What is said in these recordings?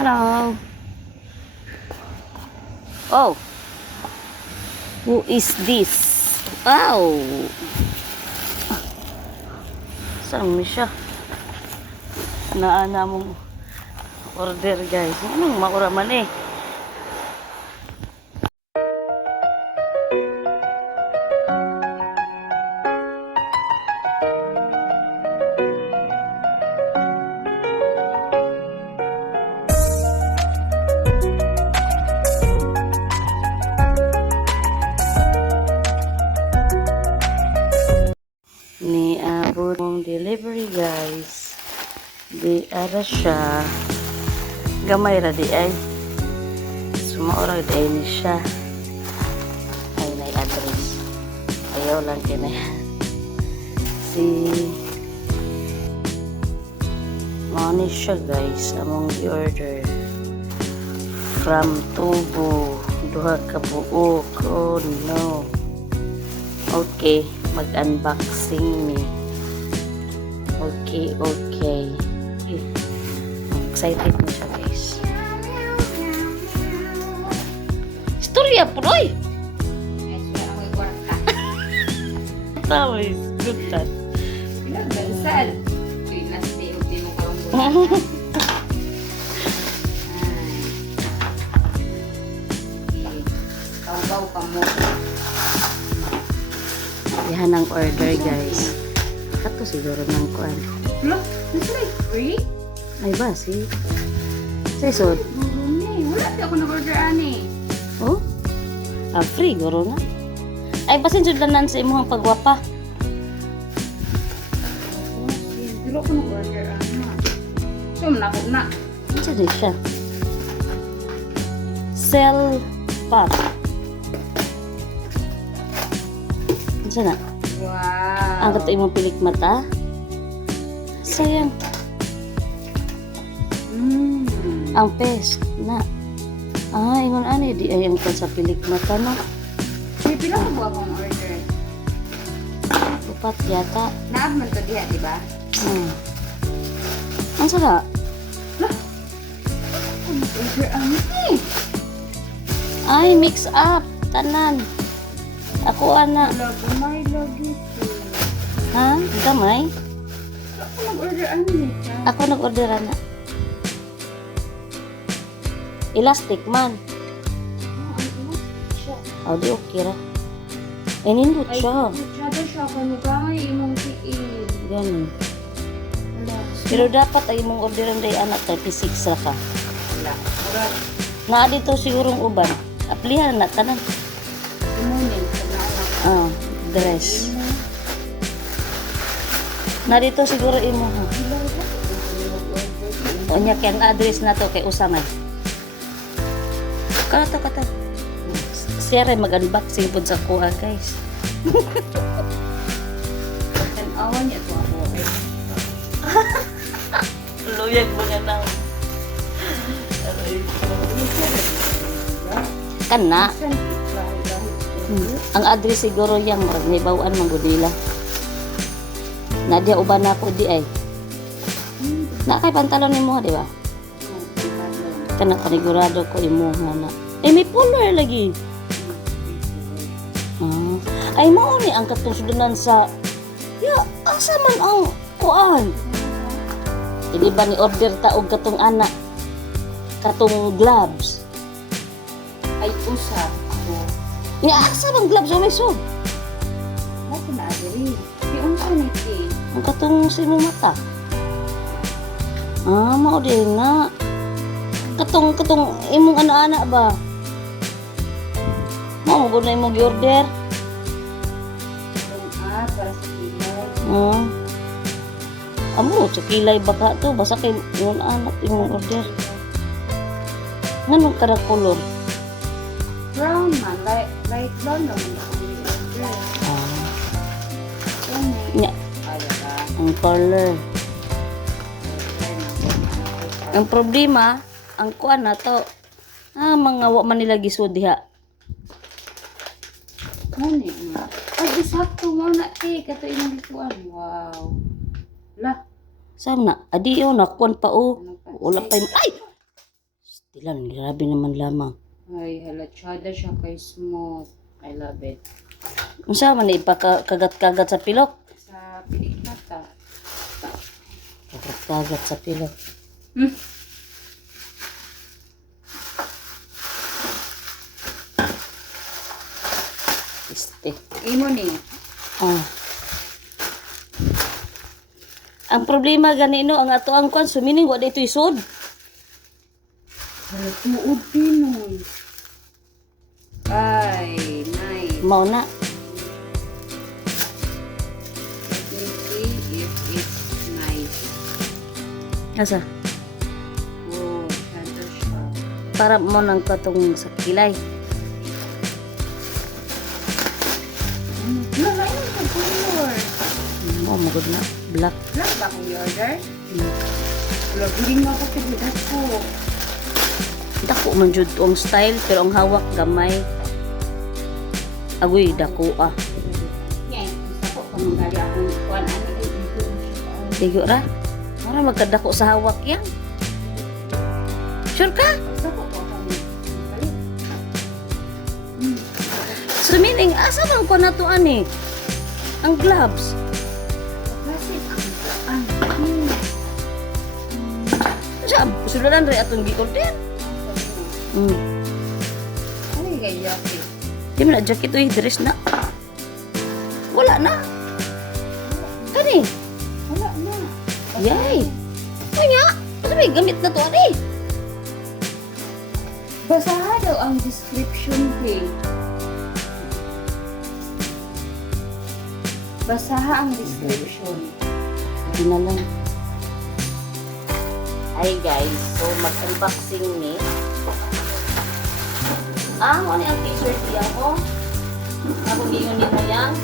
Hello. Oh. Who is this? Wow. Saan mo siya? Naana mong order guys. Anong maura man eh. Niabot mong delivery guys. Di ara siya. Gamay ra di ay. Sumaura di ay ni siya. Ay nay address. Ayaw lang kina. Si money siya guys. Among i-order. From Tubo. Duha ka buok. Oh no. Okay. Mag-unboxing me. Okay. Excited na siya guys. Istorya po doy! Tawa is good that. Pinagbansal. Pinasti, hindi mo karong Kaubaw ka mo. Yan ang order guys. Kato siguro ng kuan. Look, this is free? Ay ba si? Sa isod? Wala di ako nag-order ani. Oh? Ah, free guro na. Ay basin sudanan sa imong pagwapa. Dilo ko nag-order ani. So, na. Ano din siya? Cell pop. Ano na? Wow. Ang kato imong pilik mata. Sayang. Ang paste na. Ah, ingon ani di ay ang sa pilik mata no. Pila ka buwa kong order? Upat yata. Naab man to diha, di ba? Ang sara? Order ani. Ay, mix up. Tanan. Ako ana. Gamay lagi to. Ha? Gamay? Ako nag-order ani. Ako nag-order na. Elastic man. Oh, di okay ra. Eh, nindot siya. Masyado siya kung gamay imong tiin. Ganun. Pero dapat ay imong orderan day anak 36 ra ka. Wala. Murag. Naa dito sigurong uban. Aplihan na tanan. Imunin. Sa Ah, dress. Na dito siguro imo ha. O nya kay ang address na to kay Usamay. Kato. Siya rin mag-unboxing po sa kuha guys. Tanawan niya ito ako. Luyag mga nang. Kana. Ang address siguro yang may bawaan manggudila. Nadia uban ako di ay. Na kay pantalon nimo di ba? Kana panigurado ko imo na. Eh may polar lagi. Ay mao ni ang katong sudanan sa asa man ang kuan. Di ba ni order ta og katong anak katong gloves. Ay, usa ako. Ni asa bang gloves o may sub? Ako na adiri. Di unsa ni ti. Ang katong sa imong mata. Ah, mao din na. Katong imong ana-ana ba? Mao mo na imong gi-order. Para sa kilay. Amo, sa kilay baka to. Basta kay imong anak imong order. Nganong kada color? Brown man. Light brown naman ako ni-order. Nya, ang color. Ang problema, ang kuan na to. Mga wa man nila gisud diha. Mani na. Ay, sakto mo na ti. Kato inang likuan. Wow. La. Saan na? Adi yun, nakuan pa o. Wala pa yung... Ay! Ilan, grabe naman lamang. Ay, halatsada siya kay smooth. I love it. Unsa man ipakagat-kagat sa pilok? Sa pilikata. Kagat-kagat sa pilok. Hmm. Este. Imo ni. Ah. Ang problema ganino ang ato ang kwan sumining wa dito isod. Halatuod Pinoy. Ay, nice. Mao na. Let me see if it's nice. Asa? Oh, ganda siya. Para mo nang katong sa kilay. Wala yun sa color. Mao magud na black. Black ba kung i-order? Wala, biling mo ako tibudas ko. Dako man jud ang style pero ang hawak gamay. Agoy dako ah. Yan, gusto ko kung magali akong kuwan. Ano ay dito? Tigo ra. Para magkadako sa hawak yan. Sure ka? Gusto ko kung palit. Sumining asa man ko na to ani? Ang gloves. Plastic ang Sa suluran rin atong gi-order. Ay, gaya ko. Di man na jacket oy dress na. Wala na. Kani. Wala na. Yay. Kanya. Ano may gamit na to ani? Basaha daw ang description kay. Basaha ang description. Hindi na lang. Hi guys, so mag-unboxing ni. Ano ni ang t-shirt niya ko? Ako giyon mo yan.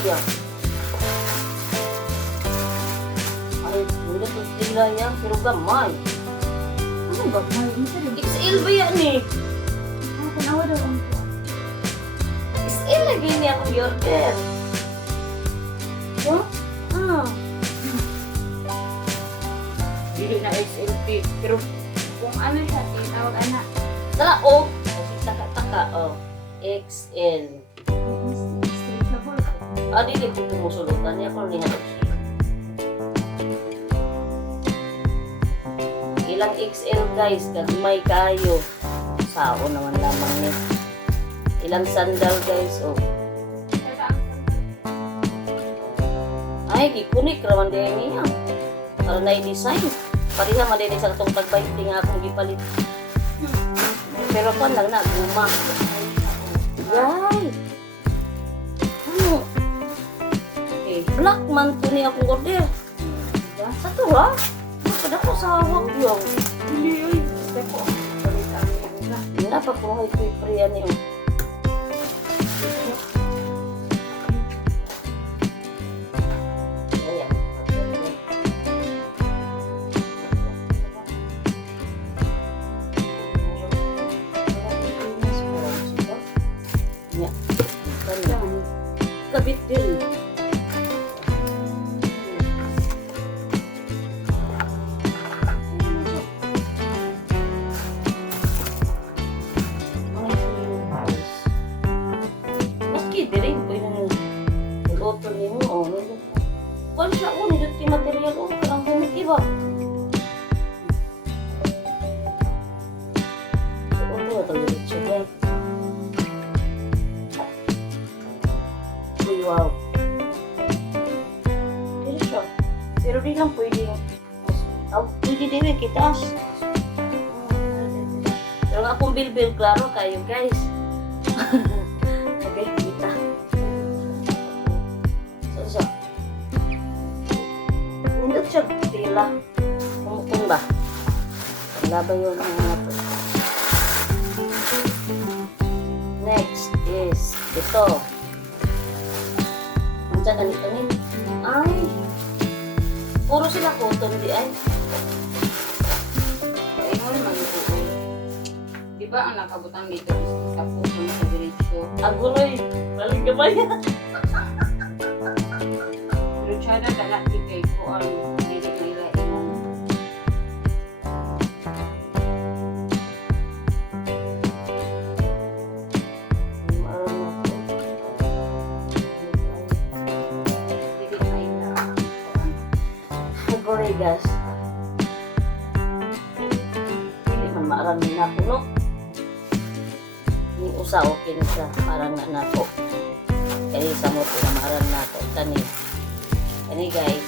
Siya. Ay, wala to sila yan, pero gamay. Ano ba? May isa rin. XL ba yan eh? Ah, tanawa daw ang kuwan. XL lagi niya akong i-order. Huh? Ah. Dili na SLP. Pero kung ano siya, tinawag anak. Tara, oh. Taka-taka, oh. XL. Stretchable. Ah, dili ko kumusulutan niya kung nihanap siya. Ilang XL guys, gagmay kayo. Sao naman lamang ni. Ilang sandal guys, oh. Ay, gikunik raman din niya. Para na i-design. Pariha madini sa itong tag-20 nga akong gipalit. Pero pa lang na, guma. Yay! Ano? Okay, black man to ni akong order. Sa to ha? Kada ko sa hawak yung. Hindi, ay. Gusto ko. Balitaan niya nila. Napakuhay ko yung priyan niyo. Ayan. Yeah. Kabit din. Maski diri ko yung luto ni mo oh. Kung siya ko nito ti material oh, karang humit iba. Ano to dito siya. Uy, wow. Dito siya. Pero di lang pwede. Pwede din kita. Pero nga akong bilbil, klaro kayo guys. Okay, kita. So. Hindi siya tila. Kumukong ba? Laban yun ang mga to. Next is ito. Ang siya ganito ni. Ay! Puro sila cotton di ay. Ay, mo naman ito. Di ba ang nakabutang dito is sa puso sa diretsyo? Aguloy! Maling gamay yan. Luchada na natin kay Kuan. Hindi nila inong. bigas. Hindi man maarami na ako, no? Ni usa okay na siya. Parang nga na ako. Kani sa mo na maaran na ako. Kani guys.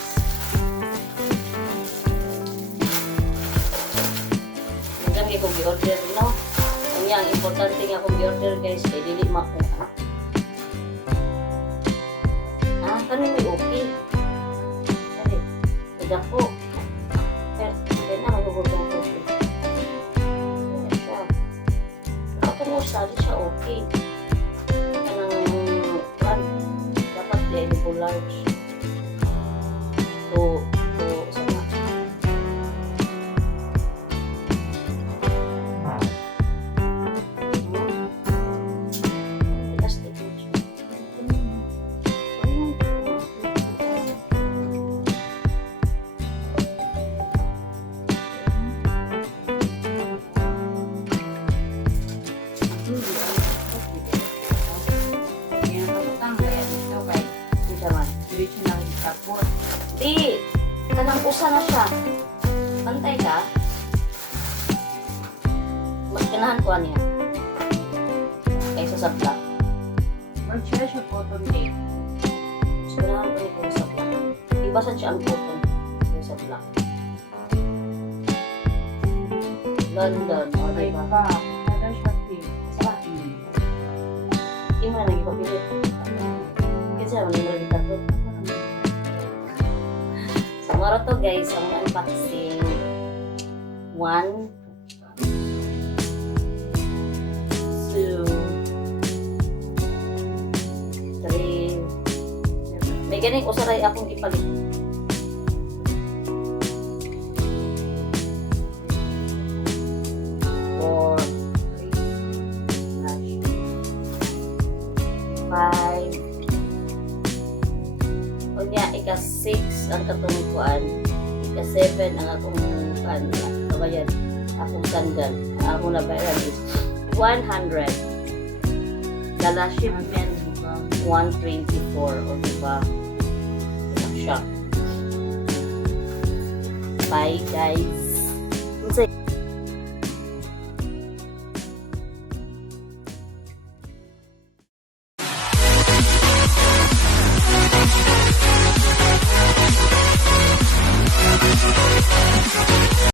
Magkami kong i-order, no? Ang importante nga kong i-order guys, kay dili makuha. Kani may okay. Kani, tidak po. Pero, hindi na, magugulong ko. Ayan siya. Nakatumusa, di siya okay. Kanang, dapat edible large. To, sana. Plastic mo siya. Yan kabutang kaya dito kay Di siya man. diretso na itapot. Di! Kanang usa na siya. Pantay ka. Mas ganahan ko niya. Kaysa sa black. Mag-share siya cotton tape. Mas ganahan ko niya kaysa sa black. Iba sa siya ang cotton. Kaysa black. London. O, Ay diba? pa, kada siya tape. Saka, hindi mo na nagpapilit. Kasi naman yung naging tatlo. So, mara to guys, ang unboxing. 1, 2, 3. May ganing usaray akong ipalit. Four, 5. O niya, ika-6 ang katong kuan. Ika-7 ang akong kuan. Kabayan, akong sandal. Ako na bayaran is 100. Dala shipment 124. O diba? Ito siya. Bye guys.